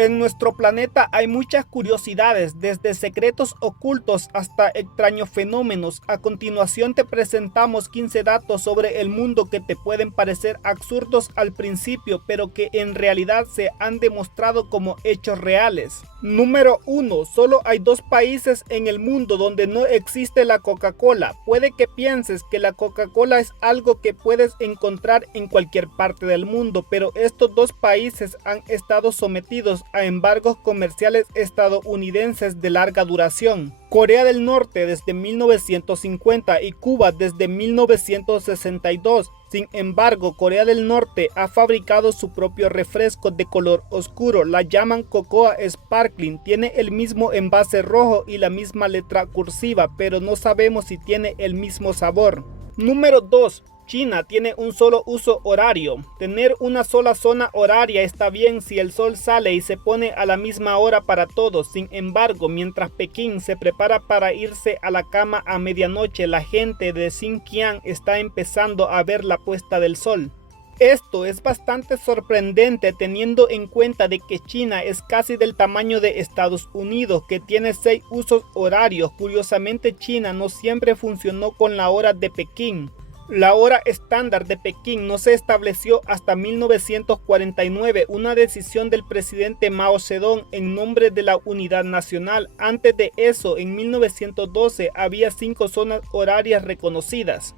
En nuestro planeta hay muchas curiosidades, desde secretos ocultos hasta extraños fenómenos. A continuación te presentamos 15 datos sobre el mundo que te pueden parecer absurdos al principio, pero que en realidad se han demostrado como hechos reales. Número 1. Solo hay 2 países en el mundo donde no existe la Coca-Cola. Puede que pienses que la Coca-Cola es algo que puedes encontrar en cualquier parte del mundo, pero estos 2 países han estado sometidos a embargos comerciales estadounidenses de larga duración. Corea del Norte desde 1950 y Cuba desde 1962. Sin embargo, Corea del Norte ha fabricado su propio refresco de color oscuro, la llaman Cocoa Sparkling, tiene el mismo envase rojo y la misma letra cursiva, pero no sabemos si tiene el mismo sabor. Número 2. China tiene un solo uso horario. Tener una sola zona horaria está bien si el sol sale y se pone a la misma hora para todos. Sin embargo, mientras Pekín se prepara para irse a la cama a medianoche, la gente de Xinjiang está empezando a ver la puesta del sol. Esto es bastante sorprendente teniendo en cuenta de que China es casi del tamaño de Estados Unidos, que tiene 6 usos horarios. Curiosamente, China no siempre funcionó con la hora de Pekín. La hora estándar de Pekín no se estableció hasta 1949, una decisión del presidente Mao Zedong en nombre de la unidad nacional. Antes de eso, en 1912, había 5 zonas horarias reconocidas.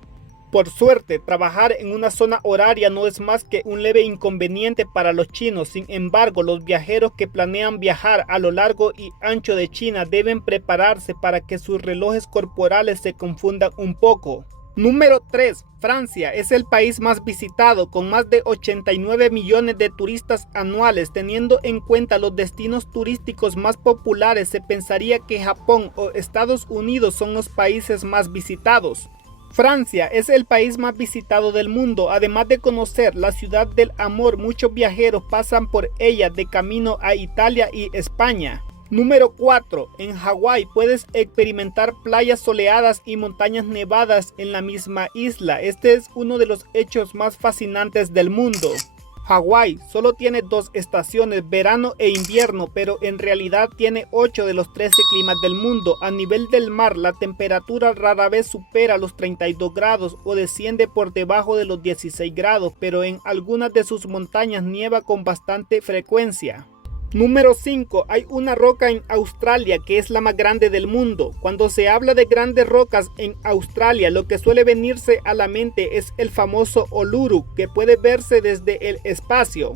Por suerte, trabajar en una zona horaria no es más que un leve inconveniente para los chinos. Sin embargo, los viajeros que planean viajar a lo largo y ancho de China deben prepararse para que sus relojes corporales se confundan un poco. Número 3. Francia es el país más visitado, con más de 89 millones de turistas anuales. Teniendo en cuenta los destinos turísticos más populares, se pensaría que Japón o Estados Unidos son los países más visitados. Francia es el país más visitado del mundo. Además de conocer la ciudad del amor, muchos viajeros pasan por ella de camino a Italia y España. Número 4. En Hawái puedes experimentar playas soleadas y montañas nevadas en la misma isla. Este es uno de los hechos más fascinantes del mundo. Hawái solo tiene 2 estaciones, verano e invierno, pero en realidad tiene 8 de los 13 climas del mundo. A nivel del mar, la temperatura rara vez supera los 32 grados o desciende por debajo de los 16 grados, pero en algunas de sus montañas nieva con bastante frecuencia. Número 5. Hay una roca en Australia que es la más grande del mundo. Cuando se habla de grandes rocas en Australia, lo que suele venirse a la mente es el famoso Uluru, que puede verse desde el espacio.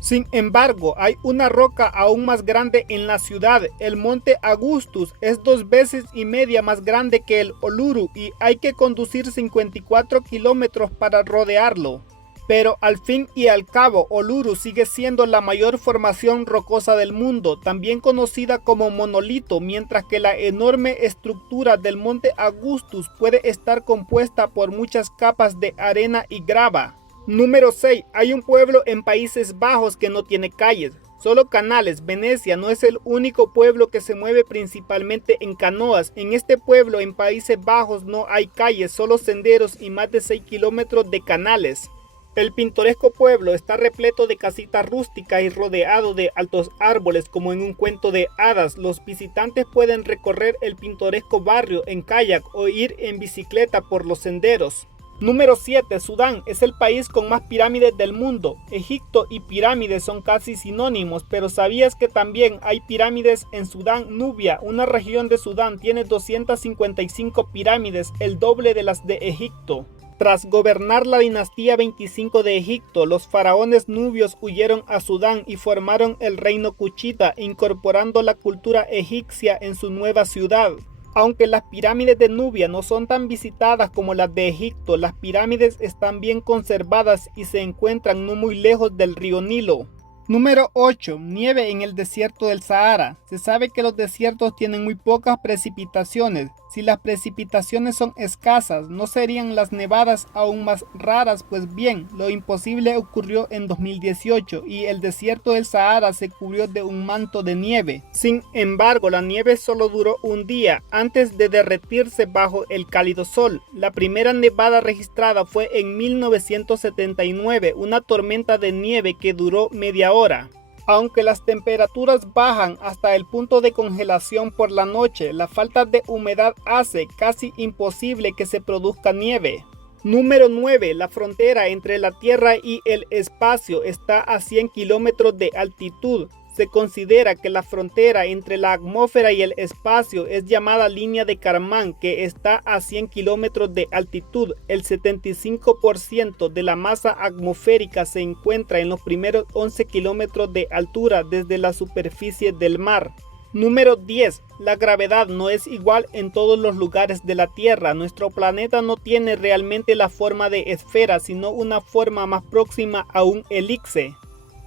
Sin embargo, hay una roca aún más grande en la ciudad. El monte Augustus es 2 veces y media más grande que el Uluru y hay que conducir 54 kilómetros para rodearlo. Pero al fin y al cabo, Uluru sigue siendo la mayor formación rocosa del mundo, también conocida como monolito, mientras que la enorme estructura del monte Augustus puede estar compuesta por muchas capas de arena y grava. Número 6. Hay un pueblo en Países Bajos que no tiene calles, solo canales. Venecia no es el único pueblo que se mueve principalmente en canoas. En este pueblo en Países Bajos no hay calles, solo senderos y más de 6 kilómetros de canales. El pintoresco pueblo está repleto de casitas rústicas y rodeado de altos árboles como en un cuento de hadas. Los visitantes pueden recorrer el pintoresco barrio en kayak o ir en bicicleta por los senderos. Número 7. Sudán es el país con más pirámides del mundo. Egipto y pirámides son casi sinónimos, pero ¿sabías que también hay pirámides en Sudán? Nubia, una región de Sudán, tiene 255 pirámides, el doble de las de Egipto. Tras gobernar la dinastía 25 de Egipto, los faraones nubios huyeron a Sudán y formaron el reino Kuchita, incorporando la cultura egipcia en su nueva ciudad. Aunque las pirámides de Nubia no son tan visitadas como las de Egipto, las pirámides están bien conservadas y se encuentran no muy lejos del río Nilo. Número 8. Nieve en el desierto del Sahara. Se sabe que los desiertos tienen muy pocas precipitaciones. Si las precipitaciones son escasas, ¿no serían las nevadas aún más raras? Pues bien, lo imposible ocurrió en 2018 y el desierto del Sahara se cubrió de un manto de nieve. Sin embargo, la nieve solo duró un día antes de derretirse bajo el cálido sol. La primera nevada registrada fue en 1979, una tormenta de nieve que duró media hora. Aunque las temperaturas bajan hasta el punto de congelación por la noche, la falta de humedad hace casi imposible que se produzca nieve. Número 9. La frontera entre la Tierra y el espacio está a 100 kilómetros de altitud. Se considera que la frontera entre la atmósfera y el espacio es llamada línea de Kármán, que está a 100 kilómetros de altitud. El 75% de la masa atmosférica se encuentra en los primeros 11 kilómetros de altura desde la superficie del mar. Número 10. La gravedad no es igual en todos los lugares de la Tierra. Nuestro planeta no tiene realmente la forma de esfera, sino una forma más próxima a un elipse.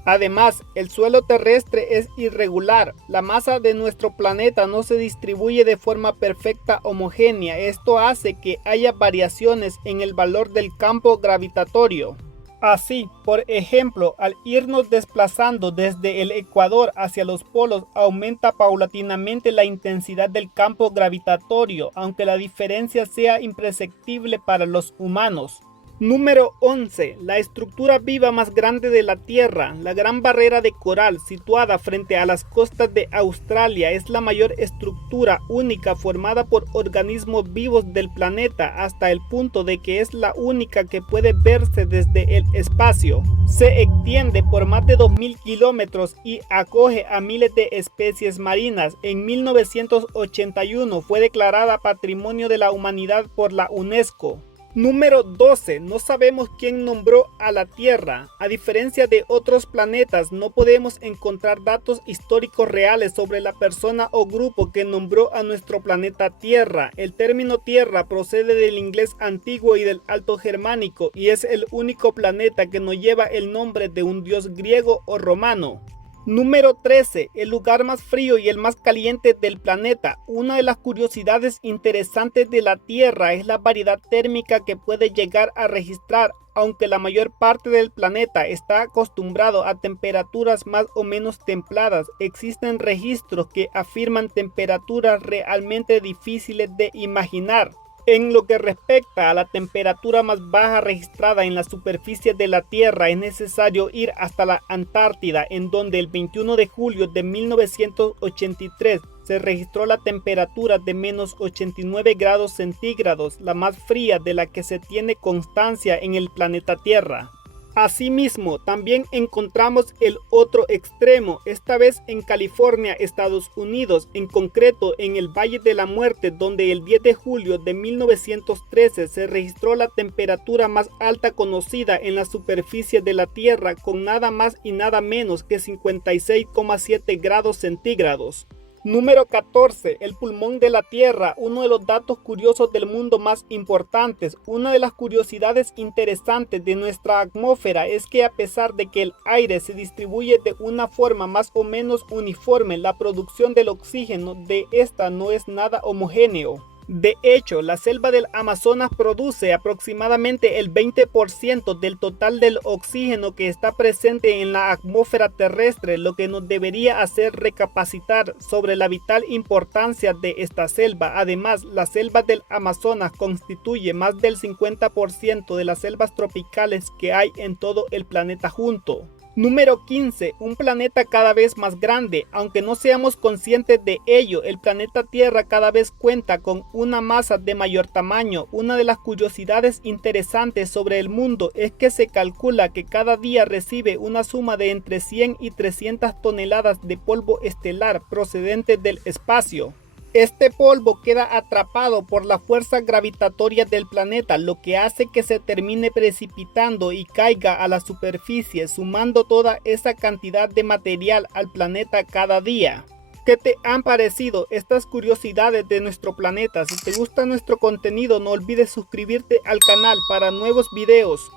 Además, el suelo terrestre es irregular. La masa de nuestro planeta no se distribuye de forma perfecta homogénea. Esto hace que haya variaciones en el valor del campo gravitatorio. Así, por ejemplo, al irnos desplazando desde el ecuador hacia los polos, aumenta paulatinamente la intensidad del campo gravitatorio, aunque la diferencia sea imperceptible para los humanos. Número 11. La estructura viva más grande de la Tierra, la Gran Barrera de Coral, situada frente a las costas de Australia, es la mayor estructura única formada por organismos vivos del planeta, hasta el punto de que es la única que puede verse desde el espacio. Se extiende por más de 2000 kilómetros y acoge a miles de especies marinas. En 1981 fue declarada Patrimonio de la Humanidad por la UNESCO. Número 12. No sabemos quién nombró a la Tierra. A diferencia de otros planetas, no podemos encontrar datos históricos reales sobre la persona o grupo que nombró a nuestro planeta Tierra. El término Tierra procede del inglés antiguo y del alto germánico, y es el único planeta que no lleva el nombre de un dios griego o romano. Número 13. El lugar más frío y el más caliente del planeta. Una de las curiosidades interesantes de la Tierra es la variedad térmica que puede llegar a registrar. Aunque la mayor parte del planeta está acostumbrado a temperaturas más o menos templadas, existen registros que afirman temperaturas realmente difíciles de imaginar. En lo que respecta a la temperatura más baja registrada en la superficie de la Tierra, es necesario ir hasta la Antártida, en donde el 21 de julio de 1983 se registró la temperatura de menos 89 grados centígrados, la más fría de la que se tiene constancia en el planeta Tierra. Asimismo, también encontramos el otro extremo, esta vez en California, Estados Unidos, en concreto en el Valle de la Muerte, donde el 10 de julio de 1913 se registró la temperatura más alta conocida en la superficie de la Tierra, con nada más y nada menos que 56,7 grados centígrados. Número 14. El pulmón de la Tierra, uno de los datos curiosos del mundo más importantes. Una de las curiosidades interesantes de nuestra atmósfera es que, a pesar de que el aire se distribuye de una forma más o menos uniforme, la producción del oxígeno de esta no es nada homogéneo. De hecho, la selva del Amazonas produce aproximadamente el 20% del total del oxígeno que está presente en la atmósfera terrestre, lo que nos debería hacer recapacitar sobre la vital importancia de esta selva. Además, la selva del Amazonas constituye más del 50% de las selvas tropicales que hay en todo el planeta junto. Número 15. Un planeta cada vez más grande. Aunque no seamos conscientes de ello, el planeta Tierra cada vez cuenta con una masa de mayor tamaño. Una de las curiosidades interesantes sobre el mundo es que se calcula que cada día recibe una suma de entre 100 y 300 toneladas de polvo estelar procedente del espacio. Este polvo queda atrapado por la fuerza gravitatoria del planeta, lo que hace que se termine precipitando y caiga a la superficie, sumando toda esa cantidad de material al planeta cada día. ¿Qué te han parecido estas curiosidades de nuestro planeta? Si te gusta nuestro contenido, no olvides suscribirte al canal para nuevos videos.